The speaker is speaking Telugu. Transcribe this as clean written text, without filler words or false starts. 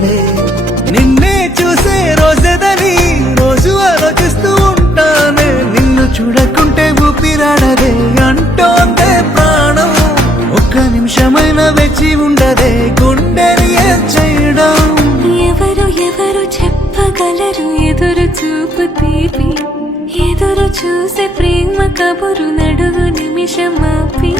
చాలే నిన్నే చూసే రోజదని రోజు ఆలోచిస్తూ ఉంటానే నిన్ను చూడకుంటే ఊపిరాడదే అంటోందే ప్రాణం ఒక్క నిమిషమైన వేచి ఉండదే గుండెని ఏం చేయడం ఎవరు ఎవరు చెప్పగలరు ఎదురు చూపు తీపి ఎదురు చూసే ప్రేమ కబురు నడుగు నిమిషం ఆపి